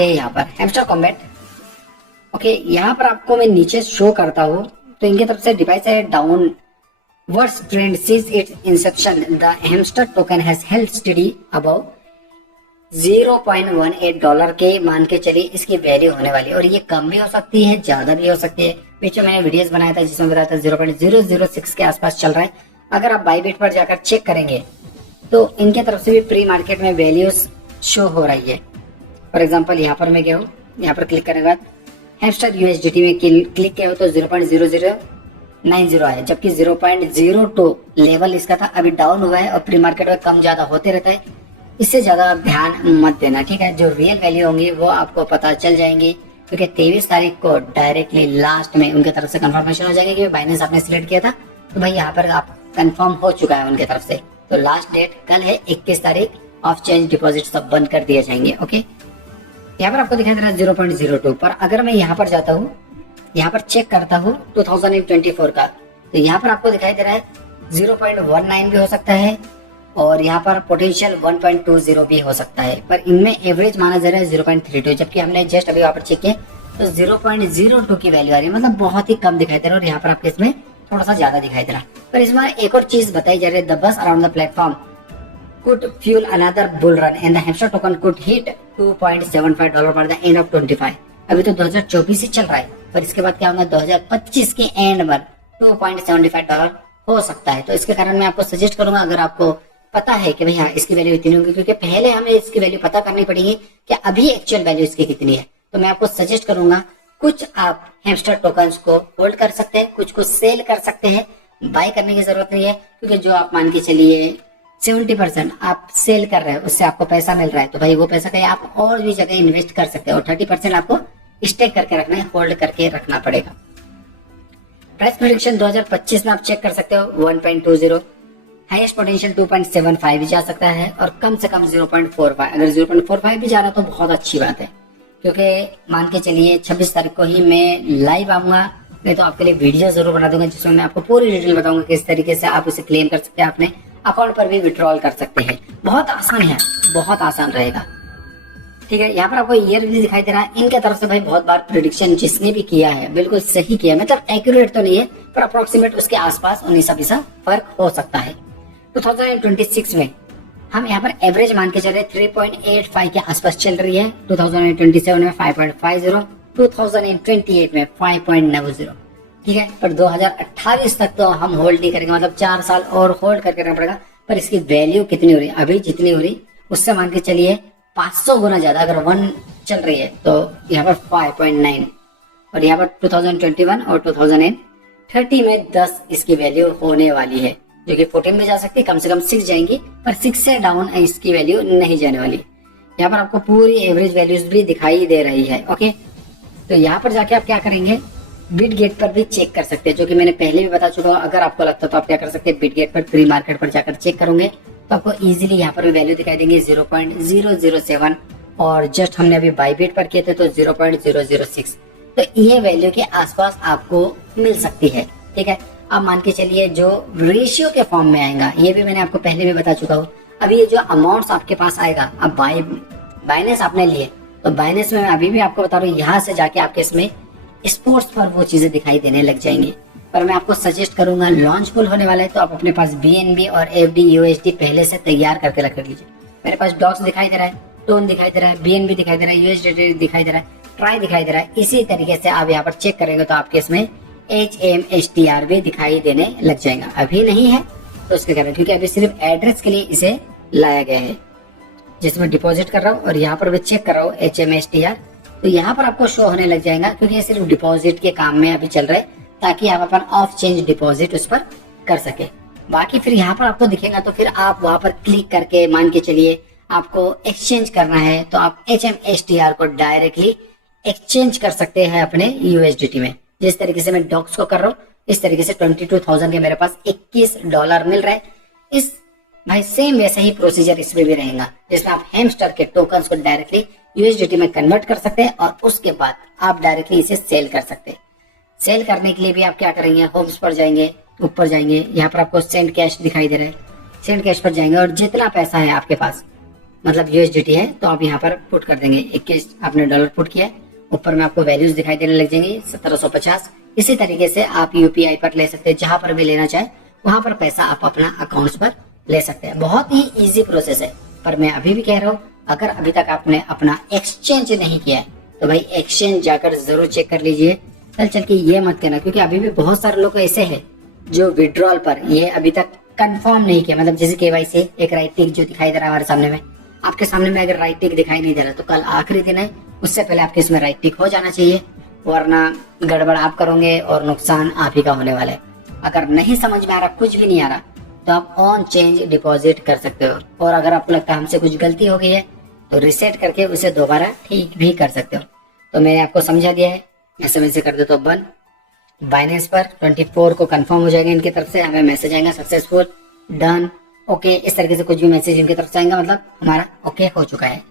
आते हैं यहाँ पर हैमस्टर कॉम्बैट। ओके, यहाँ पर आपको मैं नीचे शो करता हूँ तो इनकी तरफ से डिवाइस है डाउन वर्स ट्रेंड सीज its inception the Hamster token has held steady above $0.18 के मान के चलिए इसकी वैल्यू होने वाली है। और ये कम भी हो सकती है, ज्यादा भी हो सकती है। पीछे मैंने वीडियोस बनाया था जिसमें बताया था 0.006 के आसपास चल रहा है। अगर आप बाईबिट पर जाकर चेक करेंगे तो इनके तरफ से भी प्री मार्केट में वैल्यूज शो हो रही है। फॉर एग्जाम्पल यहाँ पर मैं गया हूँ, यहाँ पर क्लिक करने के बाद हैमस्टर USDT में क्लिक किया हो तो 0.0090 है, जबकि 0.02 लेवल इसका था, अभी डाउन हुआ है और प्री मार्केट में कम ज्यादा होते रहता है। इससे ज्यादा आप ध्यान मत देना, ठीक है। जो रियल वैल्यू होंगी वो आपको पता चल जाएंगी, क्योंकि 23 तारीख को डायरेक्टली लास्ट में उनके तरफ से कंफर्मेशन हो जाएगी कि बाइनेंस आपने सिलेक्ट किया था तो भाई यहाँ पर आप कंफर्म हो चुका है उनके तरफ से। तो लास्ट डेट कल है 21 तारीख, ऑफ चेंज डिपॉजिट सब बंद कर दिए जाएंगे। ओके, यहाँ पर आपको दिखाई दे रहा है 0.02 पर। अगर मैं यहाँ पर जाता हूँ, यहाँ पर चेक करता हूँ 2024 का, तो यहाँ पर आपको दिखाई दे रहा है 0.19 भी हो सकता है और यहाँ पर पोटेंशियल 1.20 भी हो सकता है, पर इनमें एवरेज माना जा रहा है 0.32, जबकि हमने जस्ट अभी यहाँ पर चेक किया तो 0.02 की वैल्यू आ रही है, मतलब बहुत ही कम दिखाई दे रहा है। और यहाँ पर आपके इसमें थोड़ा सा ज्यादा दिखाई दे रहा है। पर इसमें एक और चीज बताई जा रही है, the bus around the platform could fuel another bull run and the hamster token could hit $2.75 by the end of 25। अभी तो 2024 ही चल रहा है, पर इसके बाद क्या होगा 2025 के एंड पर $2.75 हो सकता है। तो इसके कारण मैं आपको सजेस्ट करूंगा, अगर आपको पता है कि भैया इसकी वैल्यू इतनी होगी, क्योंकि पहले हमें इसकी वैल्यू पता करनी पड़ेगी कि अभी एक्चुअल वैल्यू इसकी कितनी है, तो मैं आपको सजेस्ट करूंगा कुछ आप हैमस्टर टोकन्स को होल्ड कर सकते हैं, कुछ को सेल कर सकते हैं। बाय करने की जरूरत नहीं है, क्योंकि जो आप मान के चलिए 70% आप सेल कर रहे हैं उससे आपको पैसा मिल रहा है, तो भाई वो पैसा कहीं आप और भी जगह इन्वेस्ट कर सकते हैं। और 30% आपको स्टेक करके रखना है, होल्ड करके रखना पड़ेगा। प्राइस प्रेडिक्शन 2025 में आप चेक कर सकते हो 1.20, हाईएस्ट पोटेंशियल 2.75 भी जा सकता है और कम से कम 0.45। अगर 0.45 भी जा रहा है तो बहुत अच्छी बात है, क्योंकि मान के चलिए 26 तारीख को ही मैं लाइव आऊंगा, नहीं तो आपके लिए वीडियो जरूर बना दूंगा जिसमें मैं आपको पूरी डिटेल बताऊंगा किस तरीके से आप उसे क्लेम कर सकते हैं, अपने अकाउंट पर भी विड्रॉल कर सकते हैं। बहुत आसान है, बहुत आसान रहेगा, ठीक है। यहाँ पर आपको ईयर भी दिखाई दे रहा है। इनके तरफ से भाई बहुत बार प्रेडिक्शन जिसने भी किया है बिल्कुल सही किया, मतलब एक्यूरेट तो नहीं है पर अप्रोक्सीमेट उसके आसपास 19-20 फर्क हो सकता है। 2026 में हम यहाँ पर एवरेज मान के चल रहे 3.85 के आसपास चल रही है, 2027 में 5.50, 2028 में 5.90, ठीक है। पर 2028 तक तो हम होल्ड नहीं करेंगे, मतलब 4 साल और होल्ड करके रखना पड़ेगा। पर इसकी वैल्यू कितनी हो रही है, अभी जितनी हो रही उससे मान के चलिए 500 गुना ज्यादा अगर 1 चल रही है तो यहाँ पर 5.9 और यहाँ पर 2021 और 2030 में 10 इसकी वैल्यू होने वाली है, जो कि 14 में जा सकती है, कम से कम 6 जाएंगी, पर 6 से डाउन इसकी वैल्यू नहीं जाने वाली। यहाँ पर आपको पूरी एवरेज वैल्यूज भी दिखाई दे रही है। ओके, तो यहाँ पर जाके आप क्या करेंगे, बिटगेट पर भी चेक कर सकते हैं, जो कि मैंने पहले भी बता चुका हूँ। अगर आपको लगता है तो आप क्या कर सकते हैं, बिटगेट पर प्री मार्केट पर जाकर चेक करोगे तो आपको इजीली यहाँ पर भी वैल्यू दिखाई देंगे 0.007 और जस्ट हमने अभी बाईबिट पर किए थे तो 0.006। तो ये वैल्यू के आसपास आपको मिल सकती है, ठीक है। अब मान के चलिए जो रेशियो के फॉर्म में आएगा, ये भी मैंने आपको पहले भी बता चुका हूँ। अभी ये जो अमाउंट्स आपके पास आएगा, अब बाइनेंस आपने लिए तो बाइनेंस में मैं अभी भी आपको बता रहा हूँ, यहाँ से जाके आपके इसमें स्पोर्ट्स पर वो चीजें दिखाई देने लग जाएंगी। पर मैं आपको सजेस्ट करूंगा, लॉन्च पुल होने वाला है तो आप अपने पास BNB और FD USD पहले से तैयार करके रख लीजिए। मेरे पास डॉक्स दिखाई दे रहा है, टोन दिखाई दे रहा है, BNB दिखाई दे रहा है, USD दिखाई दे रहा है, ट्राई दिखाई दे रहा है। इसी तरीके से आप यहाँ पर चेक करेंगे तो आपके इसमें HMSTR भी दिखाई देने लग जाएगा। अभी नहीं है तो उसके कारण, क्योंकि अभी सिर्फ एड्रेस के लिए इसे लाया गया है, जिसमें डिपॉजिट कर रहा हूँ और यहाँ पर भी चेक कर रहा हूँ HMSTR, तो यहाँ पर आपको शो होने लग जाएगा, क्योंकि ये सिर्फ डिपॉजिट के काम में अभी चल रहा है, ताकि आप अपन ऑफ चेंज डिपॉजिट उस पर कर सके। बाकी फिर यहाँ पर आपको दिखेगा तो फिर आप वहां पर क्लिक करके मान के चलिए आपको एक्सचेंज करना है तो आप HMSTR को डायरेक्टली एक्सचेंज कर सकते हैं अपने USDT में। जिस तरीके से मैं डॉक्स को कर रहा हूँ इस तरीके से 22,000 के मेरे पास $21 मिल रहा है। इस भाई सेम वैसा ही प्रोसीजर इसमें भी रहेगा, जिसमें आप हैमस्टर के टोकन्स को डायरेक्टली USDT में कन्वर्ट कर सकते हैं और उसके बाद आप डायरेक्टली इसे सेल कर सकते हैं। सेल करने के लिए भी आप क्या करेंगे, होम्स पर जाएंगे, ऊपर जाएंगे, यहाँ पर आपको सेंड कैश दिखाई दे रहा है, सेंड कैश पर जाएंगे और जितना पैसा है आपके पास मतलब यूएसडीटी है, तो आप यहाँ पर पुट कर देंगे 21 आपने डॉलर पुट किया है। ऊपर में आपको वैल्यूज दिखाई देने लग जाएंगी 1750। इसी तरीके से आप यूपीआई पर ले सकते हैं, जहां पर भी लेना चाहे वहां पर पैसा आप अपना अकाउंट्स पर ले सकते हैं। बहुत ही इजी प्रोसेस है। पर मैं अभी भी कह रहा हूँ, अगर अभी तक आपने अपना एक्सचेंज नहीं किया है तो भाई एक्सचेंज जाकर जरूर चेक कर लीजिए। चल के ये मत कहना, क्योंकि अभी भी बहुत सारे लोग ऐसे हैं जो विड्रॉल पर ये अभी तक कंफर्म नहीं किया। मतलब जैसे केवाईसी एक राइट टिक जो दिखाई दे रहा है हमारे सामने में, आपके सामने में अगर राइट टिक दिखाई नहीं दे रहा तो कल आखिरी दिन है, उससे पहले आपके इसमें राइट टिक हो जाना चाहिए, वरना गड़बड़ आप करोगे और नुकसान आप ही का होने वाला है। अगर नहीं समझ में आ रहा, कुछ भी नहीं आ रहा, तो आप ऑन चेंज डिपॉजिट कर सकते हो। और अगर आपको लगता है हमसे कुछ गलती हो गई है तो रिसेट करके उसे दोबारा ठीक भी कर सकते हो। तो मैंने आपको समझा दिया है। एसएमएस से कर दो तो बंद। बाइनेंस पर 24 को कंफर्म हो जाएगा इनकी तरफ से, हमें मैसेज आएगा सक्सेसफुल, डन, ओके। इस तरीके से कुछ भी मैसेज इनकी तरफ से आएगा, मतलब हमारा ओके हो चुका है।